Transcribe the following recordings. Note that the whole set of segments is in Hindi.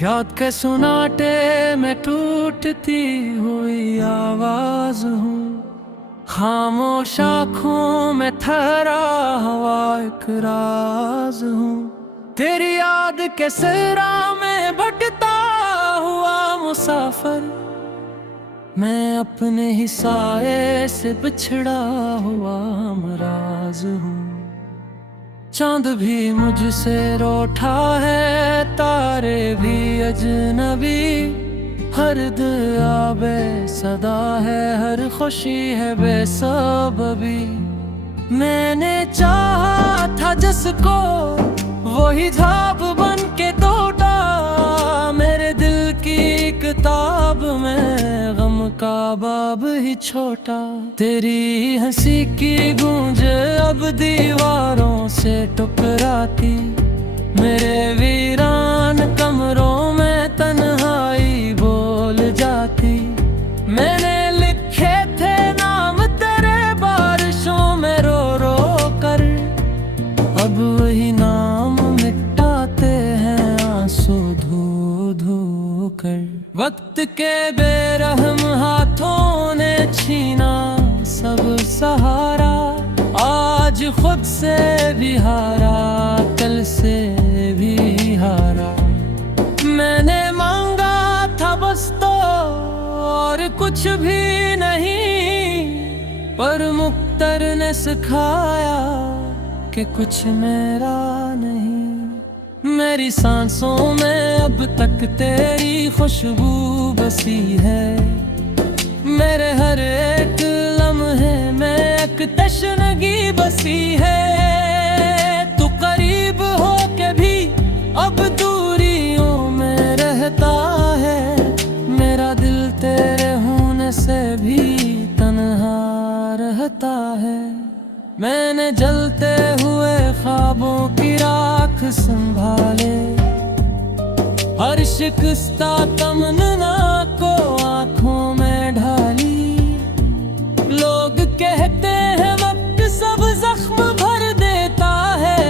याद के सुनाटे में टूटती हुई आवाज हूँ, खामोश आँखों में ठहरा हुआ एक राज हूँ। तेरी याद के सिरा में भटकता हुआ मुसाफिर, मैं अपने ही साए से बिछड़ा हुआ मराज हूँ। चांद भी मुझसे रूठा है, तारे भी अजनबी, हर दुआ बेसदा है, हर खुशी है बेसबबी। मैंने चाहा था जिसको वही ख्वाब बन के टूटा, मेरे दिल की किताब में गम का बाब ही छोटा। तेरी हंसी की गूंज अब दीवारों से टकराती, मेरे वीरान कमरों में तन्हाई बोल जाती। मैंने लिखे थे नाम तेरे बारिशों में रो रो कर, अब वही नाम मिटाते हैं आंसू धो धो कर। वक्त के बेरहम हाथों ने छीना सब सहारा, आज खुद से भी हारा, कल से भी हारा। मैंने मांगा था बस तो और कुछ भी नहीं, पर मुक्तर ने सिखाया कि कुछ मेरा नहीं। मेरी सांसों में अब तक तेरी खुशबू बसी है, मेरे हर एक लम्हे में एक तशनगी बसी है। तू करीब हो के भी अब दूरियों में रहता है, मेरा दिल तेरे होने से भी तन्हा रहता है। मैंने जलते हुए ख्वाबों की राख संभाले, हर शिकस्ता तमन्ना को आंखों में ढाली। लोग कहते हैं वक्त सब जख्म भर देता है,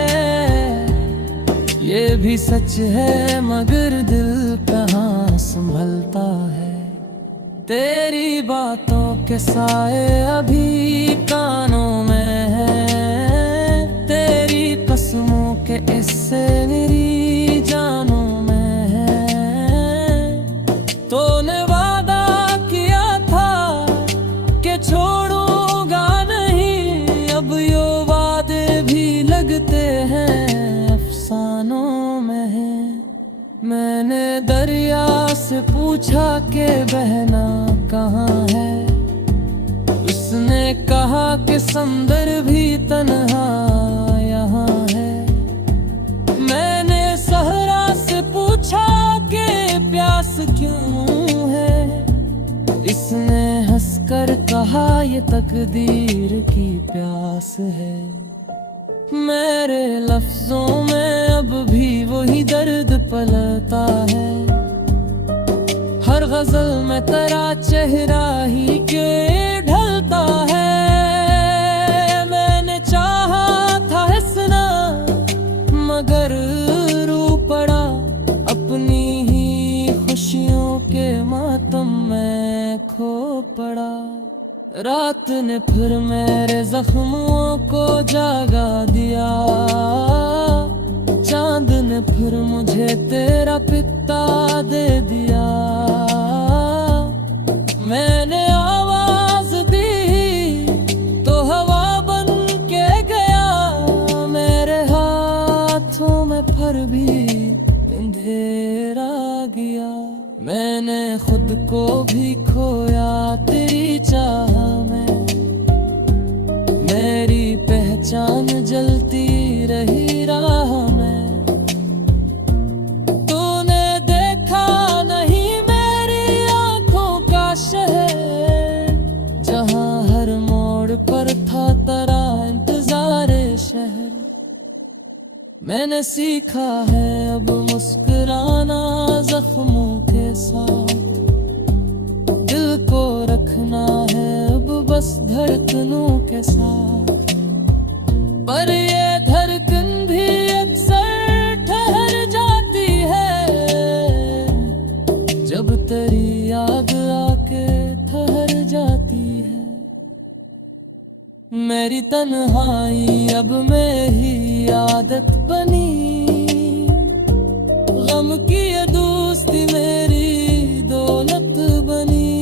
ये भी सच है मगर दिल कहाँ संभलता है। तेरी बातों के साए अभी कानों में है, तेरी कसमों के इससे मेरी जानों में है। तूने वादा किया था कि छोड़ूंगा नहीं, अब यो वादे भी लगते हैं अफसानों में है। मैंने दरिया से पूछा कि बहना कहाँ है, उसने कहा कि समंदर भी तन्हा यहाँ है। मैंने सहरा से पूछा कि प्यास क्यों है, इसने हंसकर कहा ये तकदीर की प्यास है। मेरे लफ्जों में अब भी वही दर्द पलता है, हर गजल में तेरा चेहरा ही क्यों ढलता है। मैंने चाहा था हंसना मगर रू पड़ा, अपनी ही खुशियों के मातम में खो पड़ा। रात ने फिर मेरे जख्मों को जागा दिया, चांद ने फिर मुझे तेरा पिता दे दिया। मैंने आवाज दी तो हवा बन के गया, मेरे हाथों में फिर भी अंधेरा गया। मैंने खुद को भी खोया तेरी चाह में, मेरी पहचान जलती रही राह में। तूने देखा नहीं मेरी आंखों का शहर, जहां हर मोड़ पर था तेरा इंतजार शहर। मैंने सीखा है अब मुस्कुराना जख्मों के साथ, दिल को रखना है अब बस धड़कनों के साथ। पर ये धड़कन भी अक्सर ठहर जाती है, तन्हाई अब मेरी आदत बनी, गम की ये दोस्ती मेरी दौलत बनी।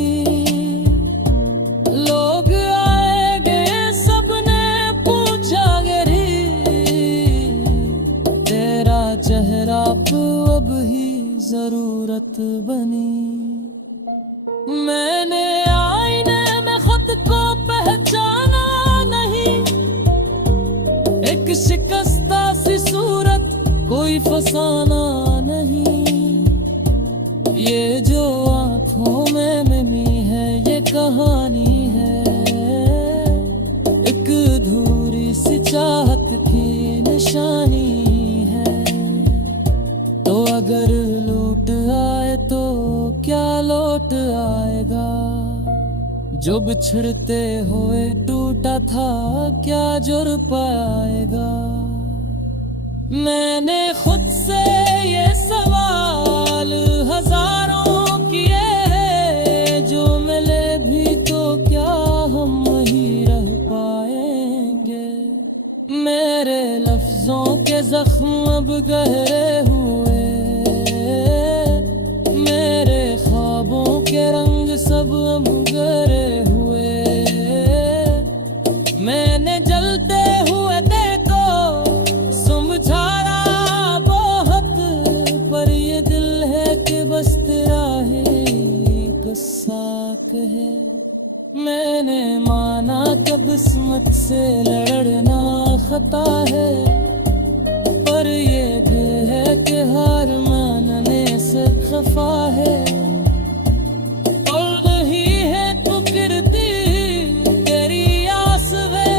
लोग आए गए सबने पूछा गरी, तेरा चेहरा अब ही जरूरत बनी। मैंने आईने में खुद को पहचाना नहीं, एक शिकस्ता सी सूरत कोई फसाना नहीं। ये जो आँखों में मिमी है ये कहानी है, एक अधूरी सी चाहत की निशानी है। तो अगर लौट आए तो क्या लौट आएगा, जो बिछड़ते हुए टूटा था क्या जुड़ पाएगा। मैंने खुद से ये सवाल हजारों किए, जो मिले भी तो क्या हम वही रह पाएंगे। मेरे लफ्जों के जख्म अब गहरे हुए, मेरे ख्वाबों के रंग सब अब गहरे हुए। मैंने जलते हुए देखो समझाया बहुत, पर ये दिल है कि बस तेरा ही गुस्सा कहे। मैंने माना कि किस्मत से लड़ना खता है, पर ये भी है कि हार मानने से खफा है। और नहीं है तो गिरती तेरी आस वे,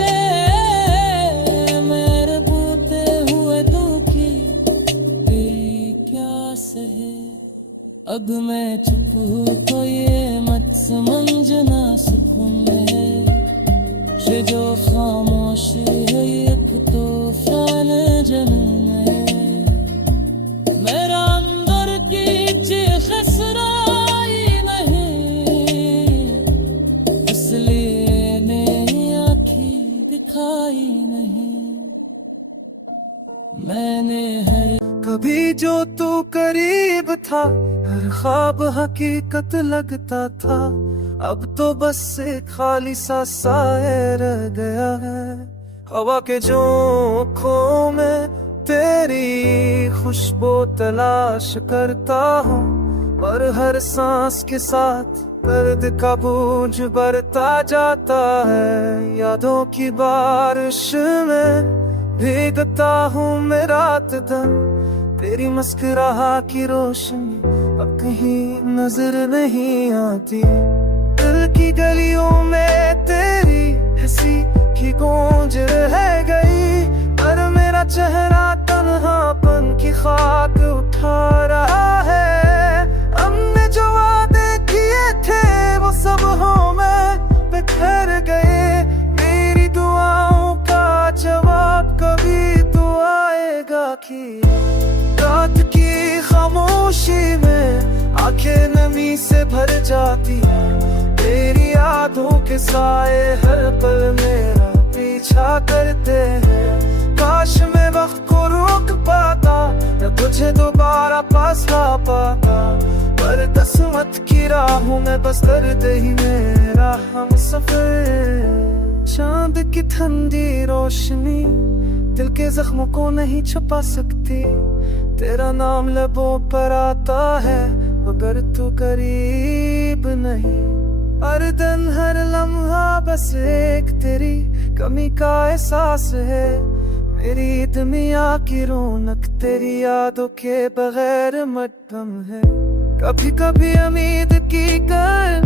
मेरे बूते हुए दुखी तेरी क्या सहे। अब मैं चुप हूँ तो ये मत समझना सुकून है, ये जो खामोशी है ये एक तूफान जन्म है। मेरा अंदर की चीख सराई नहीं, इसलिए ने आँखें दिखाई नहीं। मैंने हर कभी जो तू करीब था, हर ख्वाब हकीकत लगता था। अब तो बस एक खाली सा साए रह गया है। हवा के झोंकों में तेरी खुशबू तलाश करता हूँ, और हर सांस के साथ दर्द का बोझ बढ़ता जाता है। यादों की बारिश में भीगता हूँ मैं रात दिन, तेरी मुस्कुराहट की रोशनी अब कहीं नजर नहीं आती। दिल की गलियों में तेरी हंसी की गूंज रह गई, पर मेरा चेहरा तन्हापन की खाक उठा रहा है। हमने जो वादे किए थे वो सब हों में बिखर गए। मेरी दुआओं का जवाब कभी तो आएगा कि रात की खामोशी में आंखें नमी से भर जाती हैं। तेरी यादों के साए हर पल मेरा पीछा करते हैं। काश मैं वक्त को रोक पाता, न तुझे दोबारा पास ला पाता, पर किस्मत की राहों में बस दर्द ही मेरा हम सफर। चांद की ठंडी रोशनी दिल के जख्मों को नहीं छुपा सकती। तेरा नाम लबों पर आता है मगर तू करीब नहीं। हर दिन हर लम्हा बस एक तेरी कमी का एहसास है। मेरी दुनिया की रौनक तेरी यादों के बगैर मटम है। कभी कभी उम्मीद की कर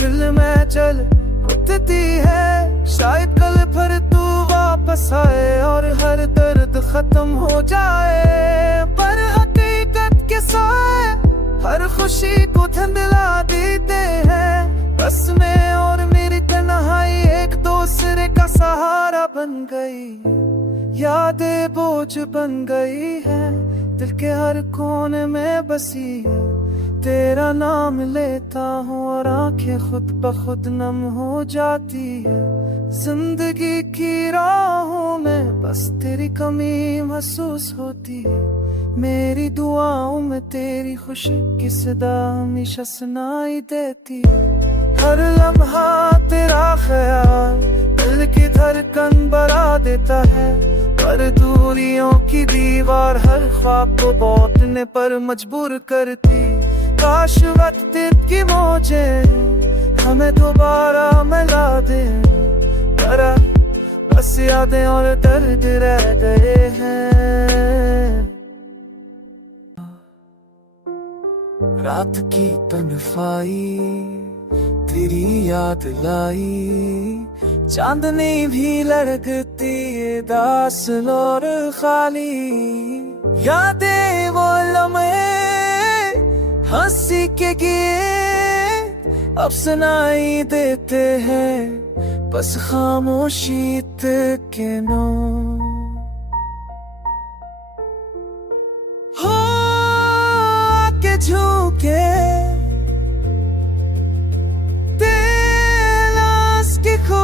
दिल में चल उठती है, शायद कल फिर तू वापस आए और हर दर्द खत्म हो जाए। पर हकीकत के साए हर खुशी को धुंधला देते हैं। बस मैं और मेरी तन्हाई एक दूसरे का सहारा बन गई। यादें बोझ बन गई है, दिल के हर कोने में बसी है। तेरा नाम लेता हूँ और आंखें खुद ब खुद नम हो जाती है। जिंदगी की राहों में बस तेरी कमी महसूस होती है। मेरी दुआओं में तेरी खुशी की सदा हमेशा सुनाई देती है। हर लम्हा तेरा ख्याल दिल की धड़कन बढ़ा देता है, पर दूरियों की दीवार हर ख्वाब को बांटने पर मजबूर करती। काश वक्त की मौजे हमें दोबारा मिला दे, पर बस यादें और दर्द रह गए हैं। रात की तन्हाई तेरी याद लाई, चांदनी भी लड़कती है दास और खाली। यादें वो लम्हे हंसी के गीत अब सुनाई देते हैं, बस खामोशी के नो हो के झुके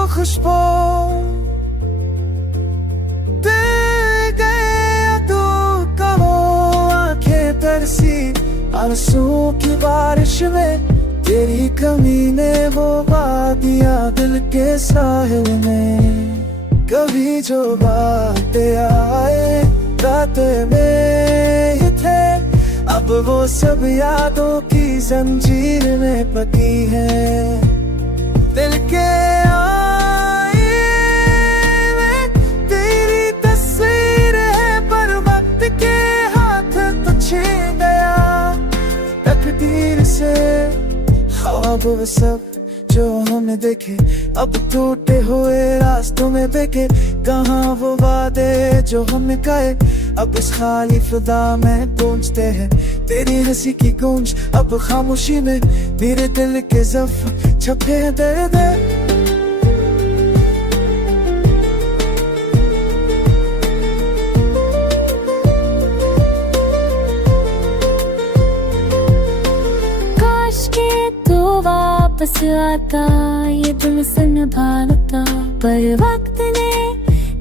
खुशबू दे गए तू कहो। आंखें तरसी आंसुओं की बारिश में, तेरी कमी ने वो वादियां दिल के साहिल में। कभी जो बातें आए रातें में ही थे, अब वो सब यादों की जंजीर में पती है। दिल के आईने में तेरी तस्वीर है, पर वक्त के हाथ तो छीन गया तकदीर से। ख्वाब वो सब जो हमने देखे अब टूटे हुए रास्तों में बिके। कहाँ वो वादे जो हमने कहे अब इस खाली फिदा में गूंजते हैं। तेरी हंसी की गूंज अब खामोशी में, मेरे दिल के ज़ख्म छपे हैं दर्द। काश के तो वापस आता, ये दिल से निभाता, पर वक्त ने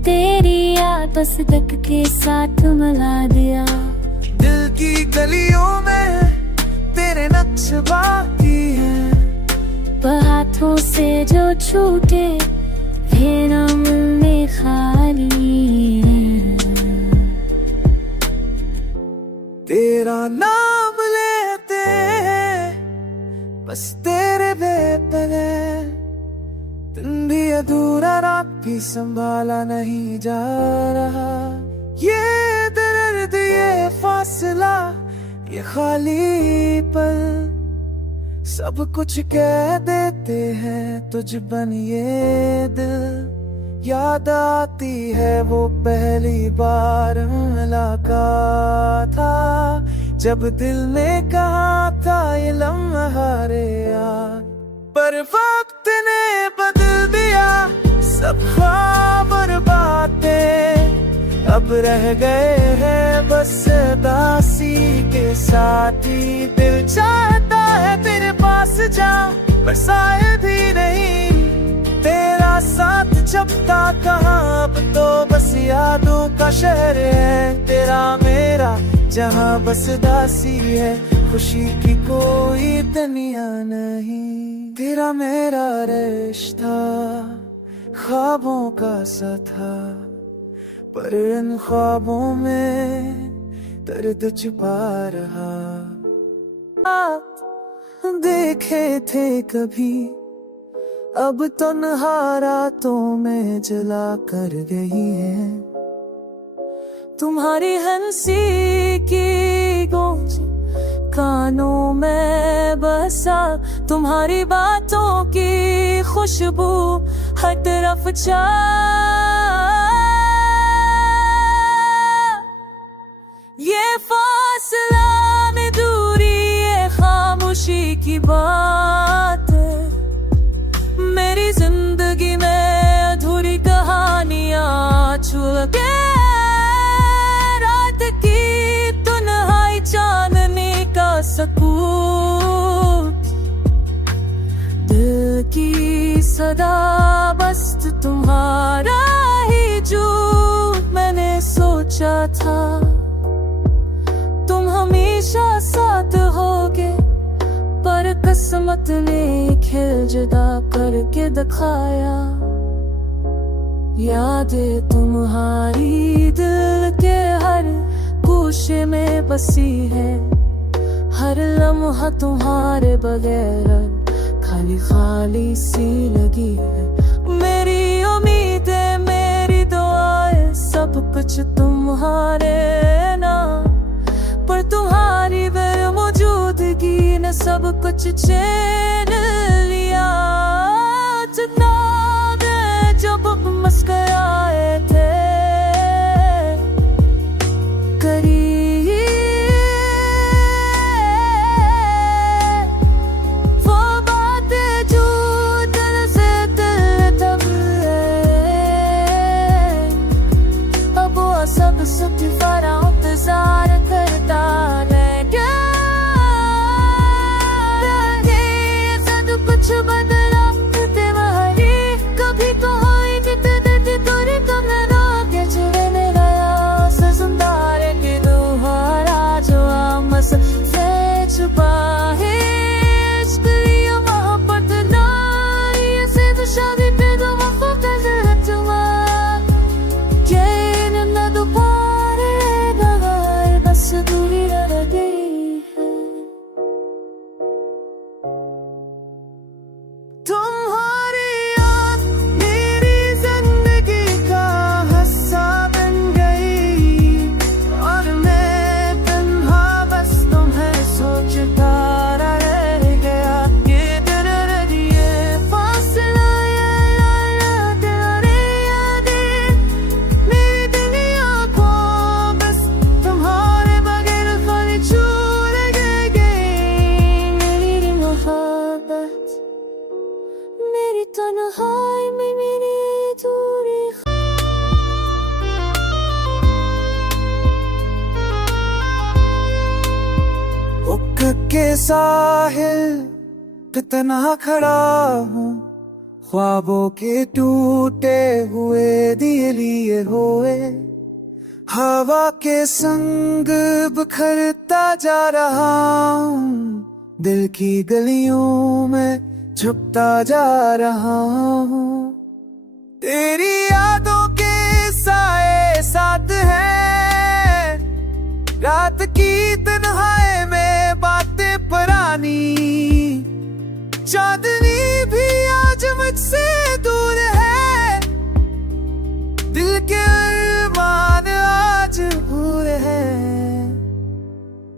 तेरी याद बस तक के साथ मिला दिया। दिल की गलियों में तेरे नक्श बाकी हैं, पर हाथों से जो छूटे फिर में खाली हैं। तेरा नाम लेते हैं बस तेरे बेपने, दिन भी अधूरा रात भी संभाला नहीं जा रहा। ये दर्द ये फासला ये खाली पल, सब कुछ कह देते हैं तुझ बन ये दिल। याद आती है वो पहली बार मुलाकात था, जब दिल ने कहा था ये लम्हा रे यार। पर वक्त ने बदल दिया सब ख्वाब और बातें, अब रह गए हैं बस दासी के साथ ही। दिल चाहता है तेरे पास जाऊं पर शायद ही नहीं, तेरा साथ जपता कहाँ अब तो बस यादों का शहर है। तेरा मेरा जहाँ बस दासी है, खुशी की कोई दुनिया नहीं। तेरा मेरा रिश्ता ख्वाबों का सा था, पर इन ख्वाबों में दर्द छुपा रहा। देखे थे कभी अब तन्हा रातों में जला कर गई है। तुम्हारी हंसी की गूंज कानों में बसा, तुम्हारी बातों की खुशबू हर तरफ छा। ये फासला में दूरी ये खामोशी की बात, मेरी जिंदगी में अधूरी कहानियां छुड़ के। रात की तन्हाई चांदनी का सकून, सदा बस तुम्हारा ही जो मैंने सोचा था। तुम हमेशा साथ होगे, पर किस्मत ने खेल जुदा करके दिखाया। यादें तुम्हारी दिल के हर गोशे में बसी है, हर लम्हा तुम्हारे बगैर खाली खाली सी लगी है। मेरी उम्मीदें, मेरी दुआएं, सब कुछ तुम्हारे नाम, पर तुम्हारी बेर मौजूदगी ने सब कुछ छीन लिया। जितना दे जब मुस्कुराए थे करीब, वो बातें जो दिल से दिल दब गए, अब वो सब तुम्हारा इंतजार करता रह गया। सब कुछ बदला तुम्हारी, कभी तो हुई जितने दूरी तुमने के जुड़े मेरा सजनदार के दोहारा जो आमस से छुपा है। इश्क ये मोहब्बत ना, ये सिर्फ शादी पे दो वफा का जरूरत हुआ। ये न दोबारा बगैर बस दूरी रह गई है। तुम्हारी याद मेरी जिंदगी का हिस्सा बन गई, और मैं तन्हा बस तुम्हें सोचता रह गया। ये दर्द, ये फासला, ये तेरी यादें मेरी दुनिया को बस तुम्हारे बगैर खाली छोड़ गई। मेरी मोहब्बत, मेरी तन्हाई में मेरी दूरी। उक के साहिल कितना खड़ा हूँ, ख्वाबों के टूटे हुए दिए लिए हुए, हवा के संग बिखरता जा रहा हूँ, दिल की गलियों में छुपता जा रहा हूँ। तेरी यादों के साए साथ हैं, रात की तन्हाई में बातें पुरानी, चांदनी भी आज मुझसे दूर है, दिल के अरमान आज भूल है।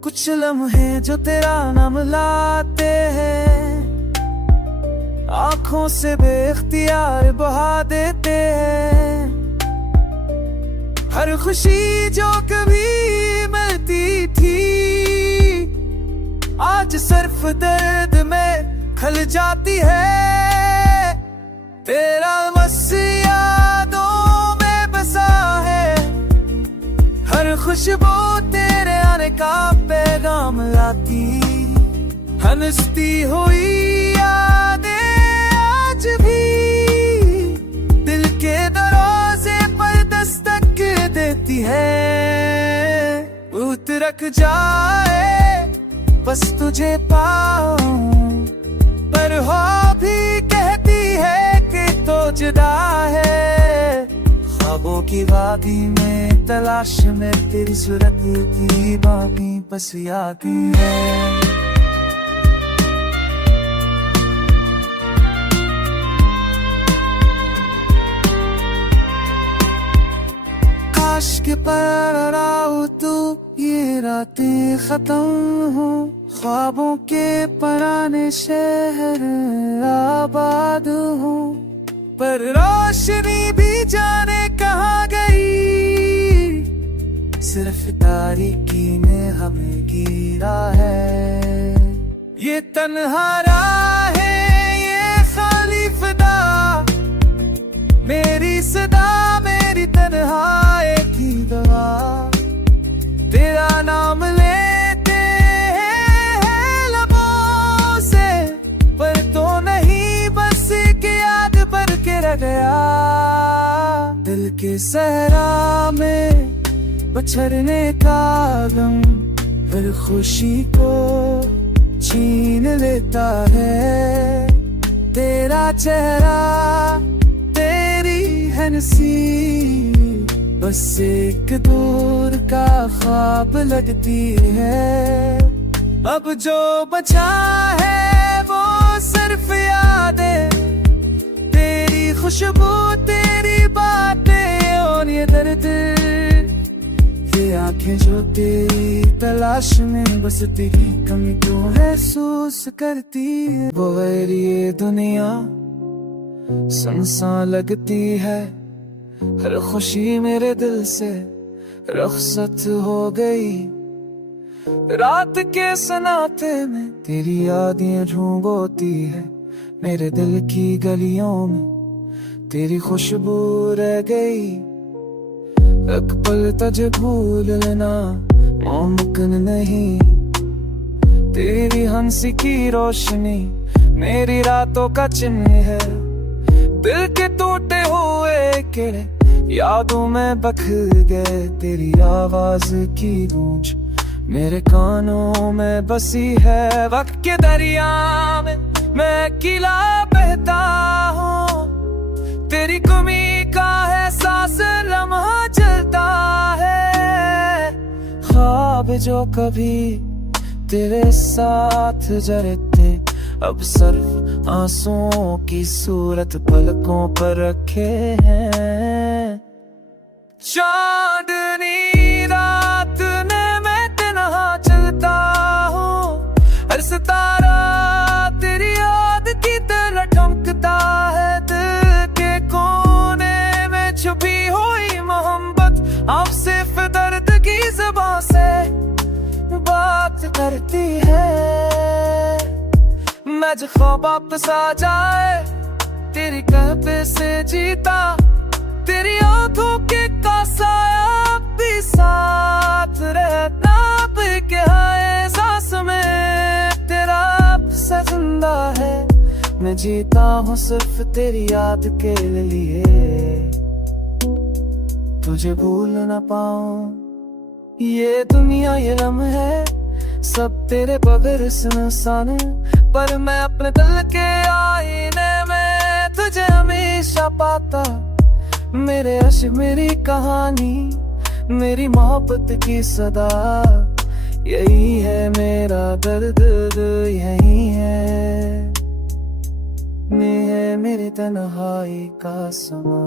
कुछ लम्हे जो तेरा नाम लाते हैं, आंखों से बेख्तियार बहा देते हैं। हर खुशी जो कभी मिलती थी, आज सिर्फ दर्द में खल जाती है। तेरा बस यादों में बसा है, हर खुशबू तेरे आने का पैगाम लाती। हंसती हुई यादें आज भी दिल के दरवाजे पर दस्तक देती है। उतरक जाए बस तुझे पाऊं, पर हो भी कहती है कि तो जुदा है। ख्वाबों की वादी में तलाश में तेरी सूरत की बाकी बस यादी है। काश के पर आओ तू, ये रातें खत्म हो, ख्वाबों के पुराने शहर आबाद हो, पर रोशनी भी जाने कहाँ गई, सिर्फ तारीकी ने हमें गिरा है। ये तन्हा राहें, ये खाली फिदा, मेरी सदा मेरी तन्हाई की दवा। तेरा नाम लेते हैं लबों से, पर तो नहीं बस एक याद ये सहरा में बछड़ने का गम फिर खुशी को छीन लेता है। तेरा चेहरा तेरी है नसीब, बस एक दूर का ख्वाब लगती है। अब जो बचा है वो सिर्फ यादें, तेरी खुशबू तेरी बातें और ये दर्द, ये आंखें जो तेरी तलाश में बस तेरी कमी को महसूस करती है। वो गैर ये दुनिया सुनसान लगती है, हर खुशी मेरे दिल से रुखसत हो गई। रात के सन्नाटे में तेरी यादें झूमती है, मेरे दिल की गलियों में तेरी खुशबू रह गई। एक पल तुझे भूल लेना मुमकिन नहीं, तेरी हंसी की रोशनी मेरी रातों का चिन्ह है। दिल के टूटे हुए किले यादों में बखर गए, तेरी आवाज की गूंज मेरे कानों में बसी है। वक्त के दरिया में मैं अकेला बहता हूँ, तेरी कमी का एहसास लम्हा चलता है। ख्वाब जो कभी तेरे साथ जरे थे, अब सिर्फ आंसुओं की सूरत पलकों पर रखे हैं। चांदनी रात ने मैं तन्हा चलता हूँ, हर सितारा तेरी याद की तरह ठमकता है। दिल के कोने में छुपी हुई मोहब्बत अब सिर्फ दर्द की ज़ुबान से बात करती है। मैं जो ख्वाब वापस आ जाए, तेरी कहते से जीता, तेरी आंखों के का साया भी साथ रहता। के हाय सांस में तेरा सा जिंदा है, मैं जीता हूँ सिर्फ तेरी याद के लिए। तुझे भूल ना पाऊं ये दुनिया ये लम्हे सब तेरे बगैर सुनसान, पर मैं अपने दिल के आईने में तुझे हमेशा पाता। मेरे अश्क मेरी कहानी मेरी मोहब्बत की सदा, यही है मेरा दर्द, यही है मेरी तन्हाई का समा।